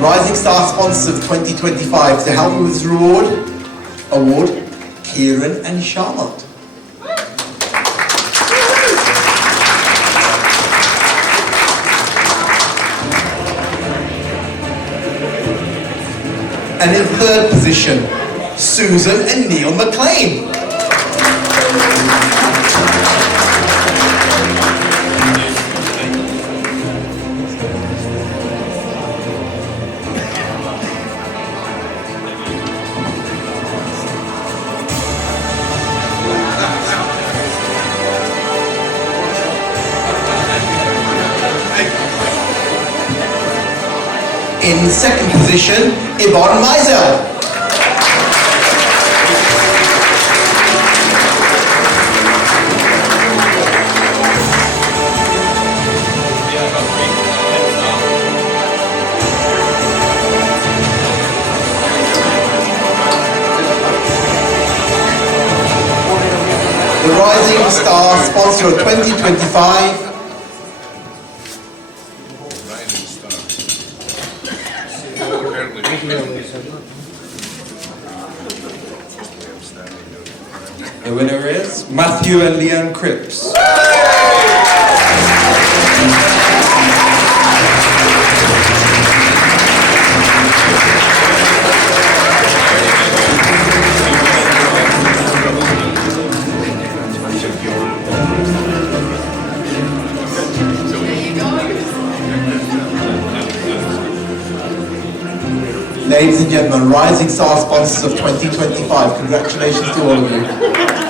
Rising Star sponsors of 2025 to help me with this award, Kieran and Charlotte. And in third position, Susan and Neil McLean. In second position, Yvonne Meisel. The Rising Star sponsor of 2025. The winner is Matthew and Leanne Cripps. Ladies and gentlemen, Rising Star sponsors of 2025. Congratulations to all of you.